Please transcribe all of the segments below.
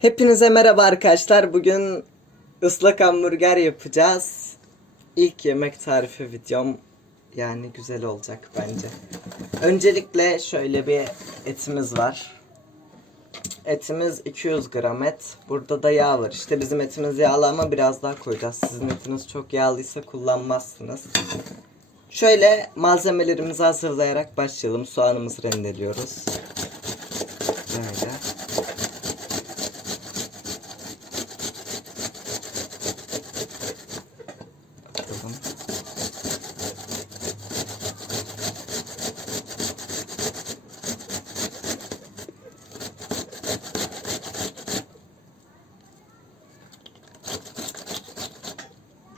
Hepinize merhaba arkadaşlar. Bugün ıslak hamburger yapacağız. İlk yemek tarifi videom yani güzel olacak bence. Öncelikle şöyle bir etimiz var. Etimiz 200 gram et. Burada da yağ var. İşte bizim etimiz yağlı ama biraz daha koyacağız. Sizin etiniz çok yağlıysa kullanmazsınız. Şöyle malzemelerimizi hazırlayarak başlayalım. Soğanımızı rendeliyoruz. Böyle. Bakalım.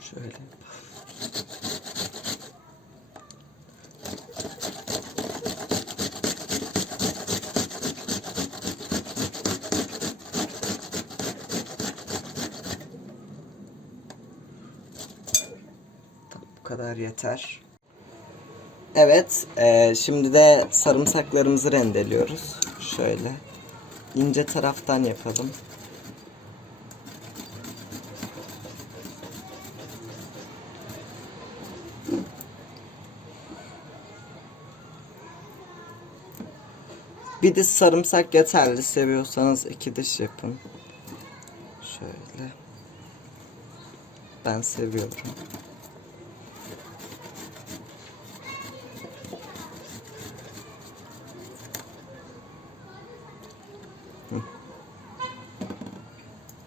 Şöyle. Bu kadar yeter. Evet, eee, şimdi de sarımsaklarımızı rendeliyoruz. Şöyle. ince taraftan yapalım. Bir diş sarımsak yeterli. Seviyorsanız iki diş yapın. Şöyle. Ben seviyorum.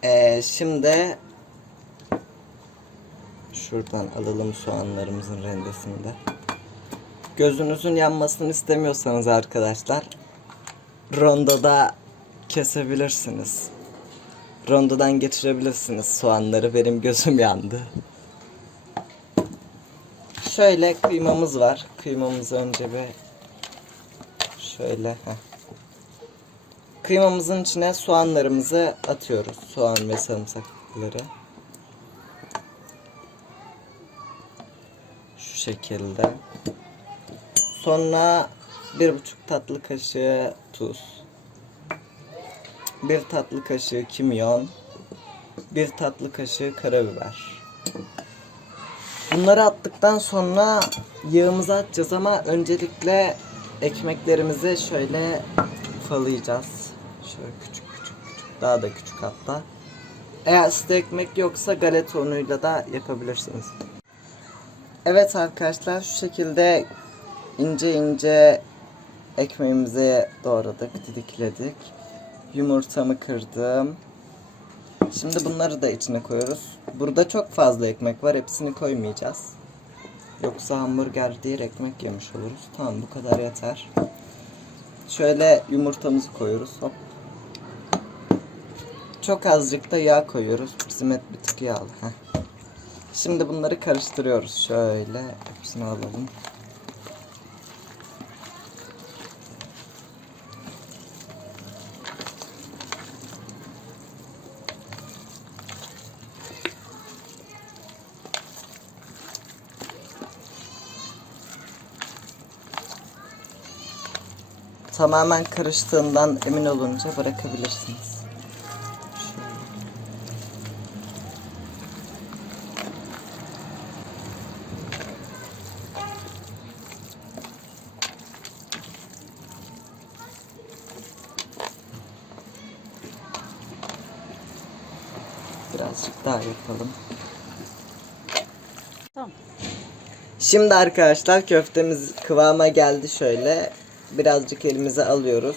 Ee, şimdi şuradan alalım soğanlarımızın rendesinde. Gözünüzün yanmasını istemiyorsanız arkadaşlar rondoda kesebilirsiniz. Rondodan geçirebilirsiniz soğanları. Benim gözüm yandı. Şöyle kıymamız var. Kıymamızı önce bir şöyle heh. Kıymamızın içine soğanlarımızı atıyoruz. Soğan ve sarımsakları. Şu şekilde. Sonra bir buçuk tatlı kaşığı tuz. Bir tatlı kaşığı kimyon. Bir tatlı kaşığı karabiber. Bunları attıktan sonra yağımızı atacağız ama öncelikle ekmeklerimizi şöyle ufalayacağız. Şöyle küçük küçük küçük daha da küçük hatta. Eğer sizde ekmek yoksa galeta unuyla da yapabilirsiniz. Evet arkadaşlar şu şekilde ince ince ekmeğimizi doğradık, didikledik. Yumurtamı kırdım. Şimdi bunları da içine koyuyoruz. Burada çok fazla ekmek var. Hepsini koymayacağız. Yoksa hamburger değil ekmek yemiş oluruz. Tamam bu kadar yeter. Şöyle yumurtamızı koyuyoruz. Hop. Çok azıcık da yağ koyuyoruz. Bizim et bir tık yağlı. Heh. Şimdi bunları karıştırıyoruz. Şöyle hepsini alalım. Tamamen karıştığından emin olunca bırakabilirsiniz. Birazcık daha yapalım. Tamam. Şimdi arkadaşlar köftemiz kıvama geldi şöyle. Birazcık elimize alıyoruz.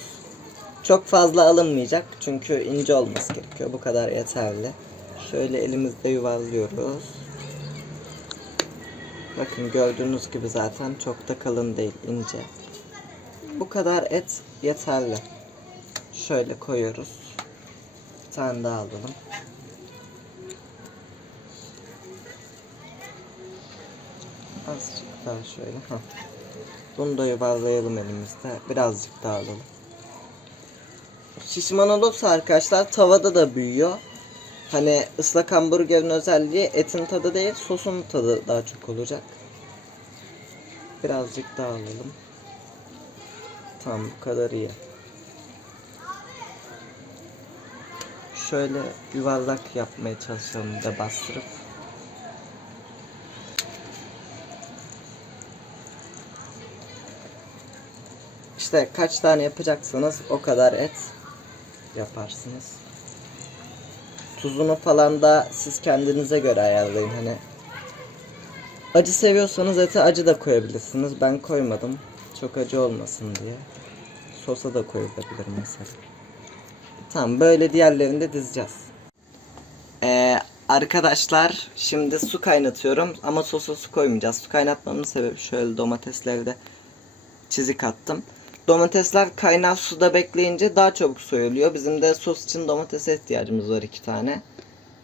Çok fazla alınmayacak çünkü ince olması gerekiyor. Bu kadar yeterli. Şöyle elimizde yuvarlıyoruz. Bakın gördüğünüz gibi zaten çok da kalın değil, ince. Bu kadar et yeterli. Şöyle koyuyoruz. Bir tane daha alalım. Daha şöyle. Heh. Bunu da yuvarlayalım elimizde. Birazcık daha alalım. Şişman olursa arkadaşlar tavada da büyüyor. Hani ıslak hamburgerin özelliği etin tadı değil sosun tadı daha çok olacak. Birazcık daha alalım. Tamam bu kadar iyi. Şöyle yuvarlak yapmaya çalışalım de bastırıp. İşte kaç tane yapacaksanız o kadar et yaparsınız. Tuzunu falan da siz kendinize göre ayarlayın hani. Acı seviyorsanız ete acı da koyabilirsiniz. Ben koymadım. Çok acı olmasın diye. Sosa da koyulabilir mesela. Tamam böyle diğerlerini de dizeceğiz. Ee, arkadaşlar şimdi su kaynatıyorum ama sosa su koymayacağız. Su kaynatmamın sebebi şöyle domatesleri de çizik attım. Domatesler kaynar suda bekleyince daha çabuk soyuluyor. Bizim de sos için domatese ihtiyacımız var iki tane.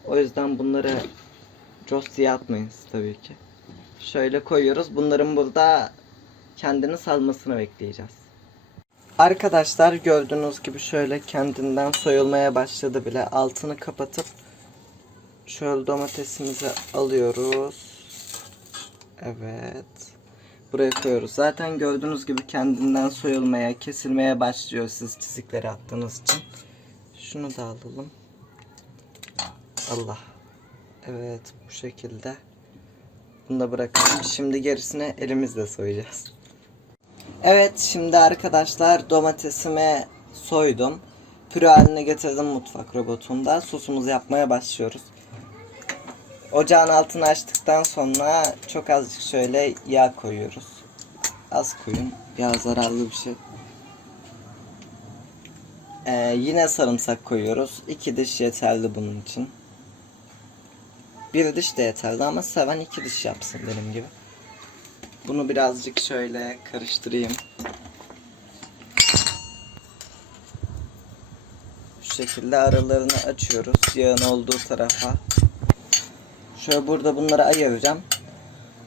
O yüzden bunları cos diye tabii ki. Şöyle koyuyoruz. Bunların burada kendini salmasını bekleyeceğiz. Arkadaşlar gördüğünüz gibi şöyle kendinden soyulmaya başladı bile. Altını kapatıp şöyle domatesimizi alıyoruz. Evet. Buraya koyuyoruz. Zaten gördüğünüz gibi kendinden soyulmaya, kesilmeye başlıyor siz çizikleri attığınız için. Şunu da alalım. Allah. Evet bu şekilde. Bunu da bırakalım. Şimdi gerisini elimizle soyacağız. Evet şimdi arkadaşlar domatesimi soydum. Püre haline getirdim mutfak robotunda. Sosumuzu yapmaya başlıyoruz. Ocağın altını açtıktan sonra çok azıcık şöyle yağ koyuyoruz. Az koyun. Yağ zararlı bir şey. Ee, yine sarımsak koyuyoruz. İki diş yeterli bunun için. Bir diş de yeterli ama seven iki diş yapsın benim gibi. Bunu birazcık şöyle karıştırayım. Şu şekilde aralarını açıyoruz. Yağın olduğu tarafa. Şöyle burada bunları ayıracağım.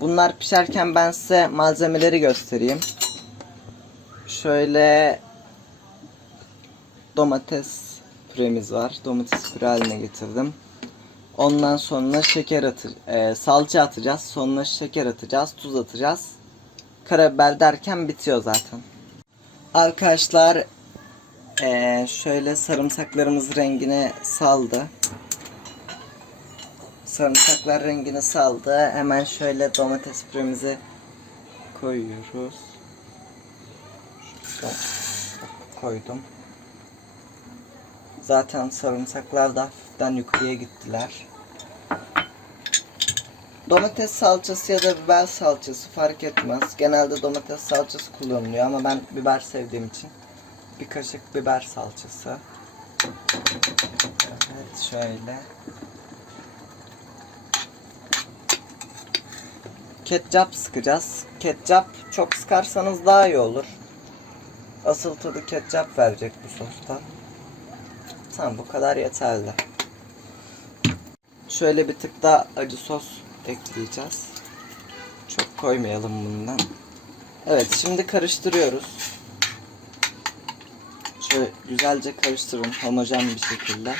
Bunlar pişerken ben size malzemeleri göstereyim. Şöyle domates püremiz var. Domates püre haline getirdim. Ondan sonra şeker atı, e, salça atacağız. Sonra şeker atacağız, tuz atacağız. Karabiber derken bitiyor zaten. Arkadaşlar e, şöyle sarımsaklarımız rengine saldı. Sarımsaklar rengini saldı. Hemen şöyle domates püremizi koyuyoruz. Şurada koydum. Zaten sarımsaklar da hafiften yukarıya gittiler. Domates salçası ya da biber salçası fark etmez. Genelde domates salçası kullanılıyor ama ben biber sevdiğim için bir kaşık biber salçası. Evet şöyle. Ketçap sıkacağız. Ketçap çok sıkarsanız daha iyi olur. Asıl tadı ketçap verecek bu sosta. Tamam bu kadar yeterli. Şöyle bir tık daha acı sos ekleyeceğiz. Çok koymayalım bundan. Evet şimdi karıştırıyoruz. Şöyle güzelce karıştırın homojen bir şekilde.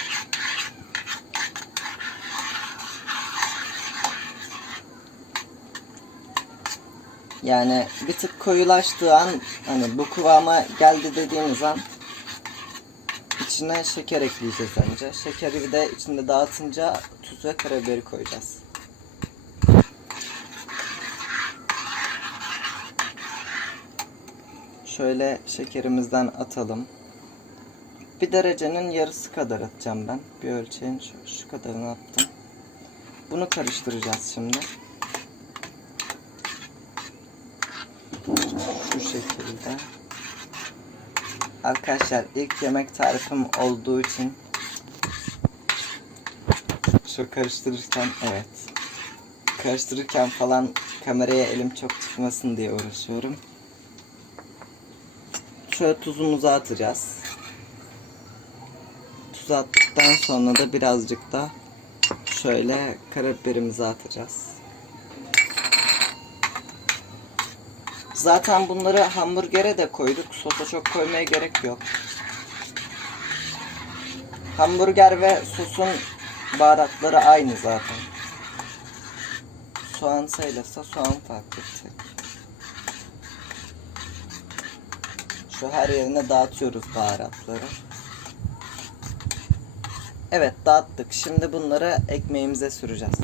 Yani bir tık koyulaştığı an hani bu kıvama geldi dediğimiz an içine şeker ekleyeceğiz önce. Şekeri bir de içinde dağıtınca tuz ve karabiberi koyacağız. Şöyle şekerimizden atalım. Bir derecenin yarısı kadar atacağım ben. Bir ölçeğin şu, şu kadarını attım. Bunu karıştıracağız şimdi. Şu şekilde. Arkadaşlar ilk yemek tarifim olduğu için şu karıştırırken evet karıştırırken falan kameraya elim çok çıkmasın diye uğraşıyorum. Şöyle tuzumuzu atacağız. Tuz attıktan sonra da birazcık da şöyle karabiberimizi atacağız. Zaten bunları hamburgere de koyduk. Sosa çok koymaya gerek yok. Hamburger ve sosun baharatları aynı zaten. Soğan sayılırsa soğan fark edecek. Şu her yerine dağıtıyoruz baharatları. Evet dağıttık. Şimdi bunları ekmeğimize süreceğiz.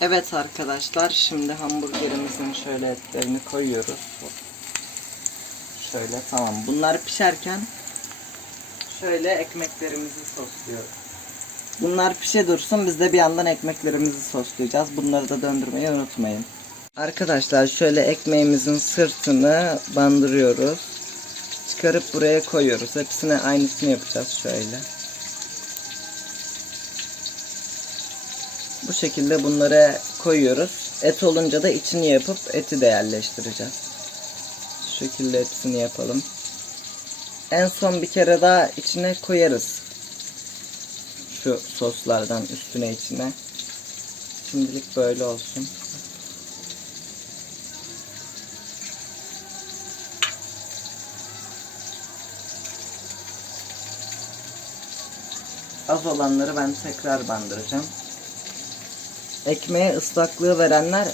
Evet arkadaşlar şimdi hamburgerimizin şöyle etlerini koyuyoruz. Şöyle tamam. Bunlar pişerken şöyle ekmeklerimizi sosluyoruz. Bunlar pişe dursun biz de bir yandan ekmeklerimizi soslayacağız. Bunları da döndürmeyi unutmayın. Arkadaşlar şöyle ekmeğimizin sırtını bandırıyoruz. Çıkarıp buraya koyuyoruz. Hepsine aynısını yapacağız şöyle. Bu şekilde bunları koyuyoruz. Et olunca da içini yapıp eti de yerleştireceğiz. Şu şekilde hepsini yapalım. En son bir kere daha içine koyarız. Şu soslardan üstüne içine. Şimdilik böyle olsun. Az olanları ben tekrar bandıracağım. Ekmeğe ıslaklığı verenler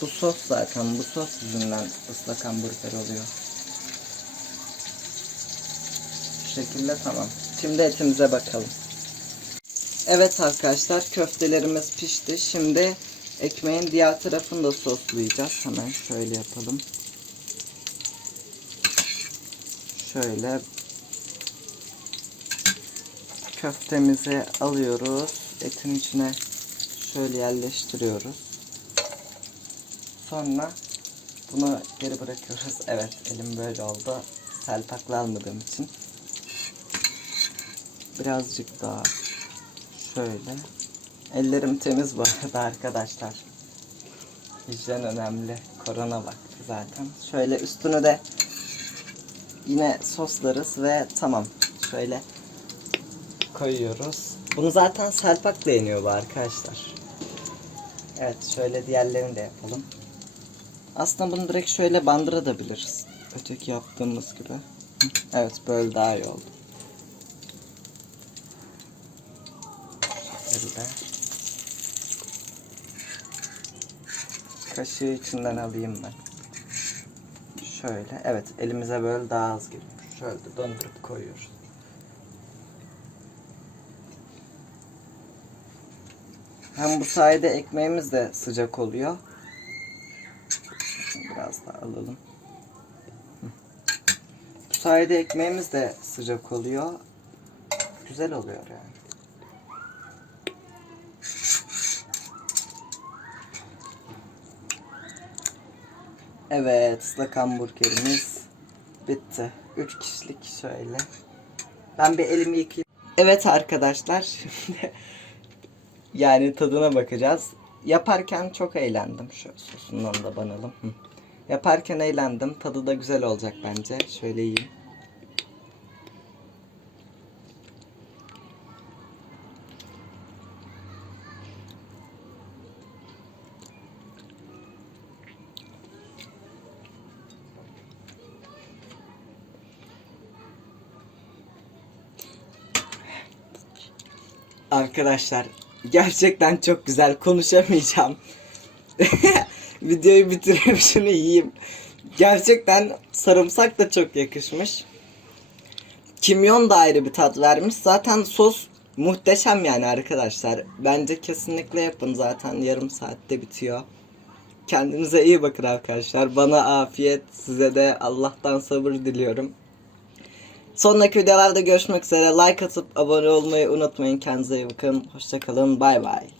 bu sos zaten. Bu sos yüzünden ıslak hamburger oluyor. Bu şekilde tamam. Şimdi etimize bakalım. Evet arkadaşlar köftelerimiz pişti. Şimdi ekmeğin diğer tarafını da soslayacağız. Hemen şöyle yapalım. Şöyle köftemizi alıyoruz. Etin içine şöyle yerleştiriyoruz. Sonra bunu geri bırakıyoruz. Evet elim böyle oldu. Selpaklı almadığım için. Birazcık daha şöyle. Ellerim temiz bu arada arkadaşlar. Hijyen önemli. Korona vakti zaten. Şöyle üstünü de yine soslarız ve tamam. Şöyle koyuyoruz. Bunu zaten selpakla yeniyor bu arkadaşlar. Evet şöyle diğerlerini de yapalım. Aslında bunu direkt şöyle bandırabiliriz. Öteki yaptığımız gibi. Evet böyle daha iyi oldu. Şöyle. Kaşığı içinden alayım ben. Şöyle. Evet elimize böyle daha az giriyor. Şöyle dondurup koyuyoruz. Hem bu sayede ekmeğimiz de sıcak oluyor. Biraz daha alalım. Bu sayede ekmeğimiz de sıcak oluyor. Güzel oluyor yani. Evet, ıslak hamburgerimiz bitti. 3 kişilik şöyle. Ben bir elimi yıkayayım. Evet arkadaşlar, şimdi yani tadına bakacağız. Yaparken çok eğlendim. Şu sosundan da banalım. Hı. Yaparken eğlendim. Tadı da güzel olacak bence. Şöyle yiyeyim. Arkadaşlar gerçekten çok güzel konuşamayacağım. Videoyu bitireyim şunu yiyeyim. Gerçekten sarımsak da çok yakışmış. Kimyon da ayrı bir tat vermiş. Zaten sos muhteşem yani arkadaşlar. Bence kesinlikle yapın zaten yarım saatte bitiyor. Kendinize iyi bakın arkadaşlar. Bana afiyet, size de Allah'tan sabır diliyorum. Sonraki videolarda görüşmek üzere. Like atıp abone olmayı unutmayın. Kendinize iyi bakın. Hoşçakalın. Bay bay.